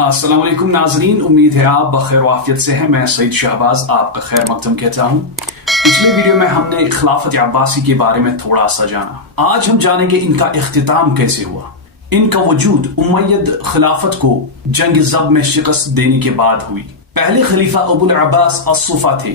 अस्सलाम वालेकुम नाजरीन, उम्मीद है आप बखैर वाफियत से हैं। मैं सईद शहबाज आपका खैर मकदम कहता हूँ। पिछले वीडियो में हमने खिलाफत अब्बासी के बारे में थोड़ा सा जाना। आज हम जानेंगे इनका इख्तिताम कैसे हुआ। इनका वजूद उमय्यद खिलाफत को जंग ज़ब में शिकस्त देने के बाद हुई। पहले खलीफा अबुल अब्बास अस्सुफ़ा थे,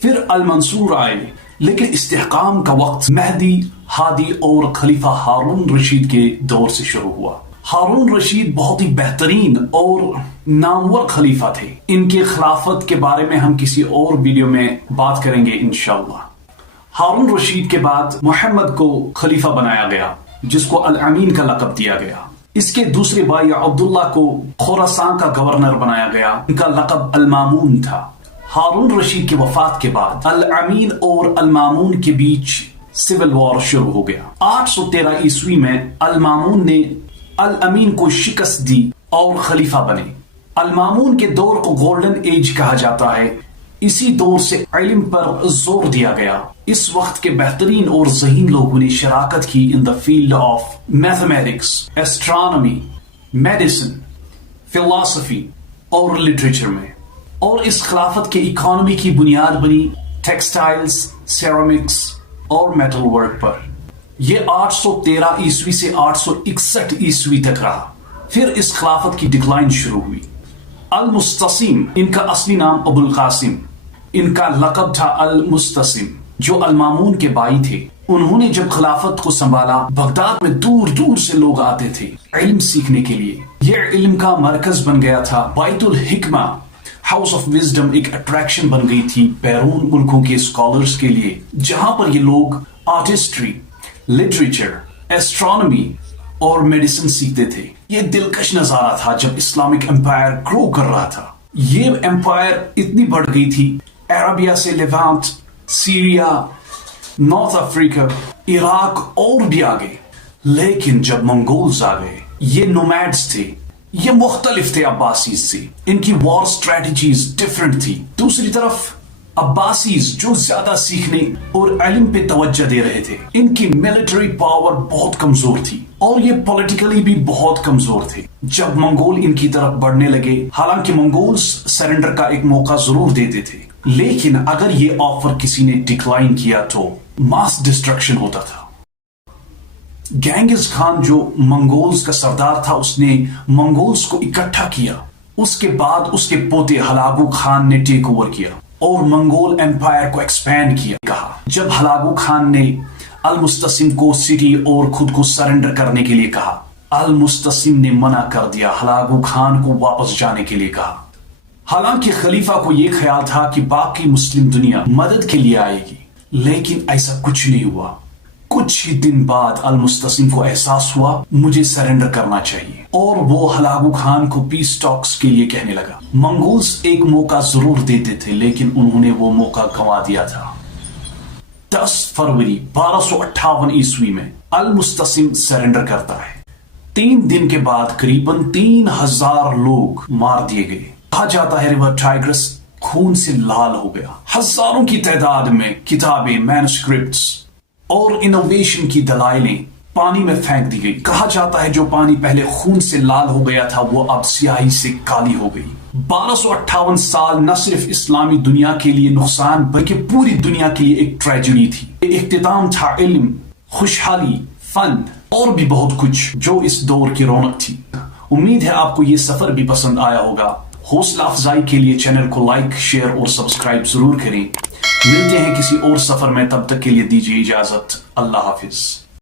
फिर अल मंसूर आए, लेकिन इस्तेहकाम का वक्त महदी, हादी और खलीफा हारून रशीद के दौर से शुरू हुआ। हारून रशीद बहुत ही बेहतरीन और नामवर खलीफा थे। इनके खिलाफत के बारे में हम किसी और वीडियो में बात करेंगे इंशाअल्लाह। हारून रशीद के बाद मोहम्मद को खलीफा बनाया गया, जिसको अल अमीन का लक़ब दिया गया। इसके दूसरे भाई अब्दुल्ला को खुरासान का गवर्नर बनाया गया। इनका लक़ब अल मामून था। हारून रशीद की वफात के बाद अल अमीन और अल मामून के बीच सिविल वॉर शुरू हो गया। 813 ईस्वी में अल मामून ने अल अमीन को शिकस्त दी और खलीफा बने। अल मामून के दौर को गोल्डन एज कहा जाता है। इसी दौर से इल्म पर जोर दिया गया। इस वक्त के बेहतरीन और ज़हीन लोगों ने शराकत की in the field of mathematics, astronomy, medicine, philosophy और लिटरेचर में। और इस खिलाफत के इकोनॉमी की बुनियाद बनी टेक्सटाइल्स, सेरामिक्स और मेटल वर्क पर। यह 813 ईस्वी से 861 ईस्वी तक रहा। फिर इस खिलाफत की डिक्लाइन शुरू हुई। अल मुस्तसिम, इनका असली नाम अबुल कासिम, इनका लक़ब था अल मुस्तसिम, जो अल मामून के भाई थे। उन्होंने जब खिलाफत को संभाला, बगदाद में दूर दूर से लोग आते थे इल्म सीखने के लिए। यह इल्म का मरकज बन गया था। बैतुल हिकमा, हाउस ऑफ विजडम, एक अट्रैक्शन बन गई थी बैरून मुल्कों के स्कॉलर्स के लिए, जहां पर ये लोग आर्टिस्ट्री, लिटरेचर, एस्ट्रोनॉमी और मेडिसिन सीखते थे। ये दिलकश नजारा था जब इस्लामिक एम्पायर ग्रो कर रहा था। ये एम्पायर इतनी बढ़ गई थी, अरबिया से Levant, Syria, north Africa, Iraq और भी आगे। लेकिन जब मंगोल्स आ गए, ये नोमैड्स थे, ये मुख्तलिफ थे अब्बासीज से। इनकी वॉर स्ट्रेटजीज डिफरेंट थी। दूसरी तरफ अब्बासीज जो ज्यादा सीखने और इल्म पे तवज्जो दे रहे थे, इनकी मिलिट्री पावर बहुत कमजोर थी और ये पॉलिटिकली भी बहुत कमजोर थे। जब मंगोल इनकी तरफ बढ़ने लगे, हालांकि मंगोल्स सरेंडर का एक मौका जरूर देते थे, लेकिन अगर ये ऑफर किसी ने डिक्लाइन किया तो मास डिस्ट्रक्शन होता था। गेंगिस खान जो मंगोल्स का सरदार था, उसने मंगोल्स को इकट्ठा किया। उसके बाद उसके पोते हलागू खान ने टेक ओवर किया और मंगोल एम्पायर को एक्सपैंड किया। कहा जब हलागू खान ने अल मुस्तसिम को सिटी और खुद को सरेंडर करने के लिए कहा, अल मुस्तसिम ने मना कर दिया। हलागू खान को वापस जाने के लिए कहा। हालांकि खलीफा को यह ख्याल था कि बाकी मुस्लिम दुनिया मदद के लिए आएगी, लेकिन ऐसा कुछ नहीं हुआ। कुछ ही दिन बाद अल मुस्तसिम को एहसास हुआ मुझे सरेंडर करना चाहिए, और वो हलागू खान को पीस टॉक्स के लिए कहने लगा। मंगोल्स एक मौका जरूर देते थे, लेकिन उन्होंने वो मौका गंवा दिया था। 10 फरवरी 1258 ईस्वी में अल मुस्तसिम सरेंडर करता है। 3 दिन के बाद करीबन 3000 लोग मार दिए गए। कहा जाता है रिवर टाइग्रिस खून से लाल हो गया। हजारों की तादाद में किताबें, मैन्युस्क्रिप्ट्स और इनोवेशन की दलाइलें पानी में फेंक दी गई। कहा जाता है जो पानी पहले खून से लाल हो गया था, वो अब स्याही से काली हो गई। 1258 साल न सिर्फ इस्लामी दुनिया के लिए नुकसान, बल्कि पूरी दुनिया के लिए एक ट्रेजेडी थी। इख्तिताम था इल्म, खुशहाली, फन और भी बहुत कुछ जो इस दौर की रौनक थी। उम्मीद है आपको ये सफर भी पसंद आया होगा। हौसला अफजाई के लिए चैनल को लाइक, शेयर और सब्सक्राइब जरूर करें। मिलते हैं किसी और सफर में, तब तक के लिए दीजिए इजाजत। अल्लाह हाफिज।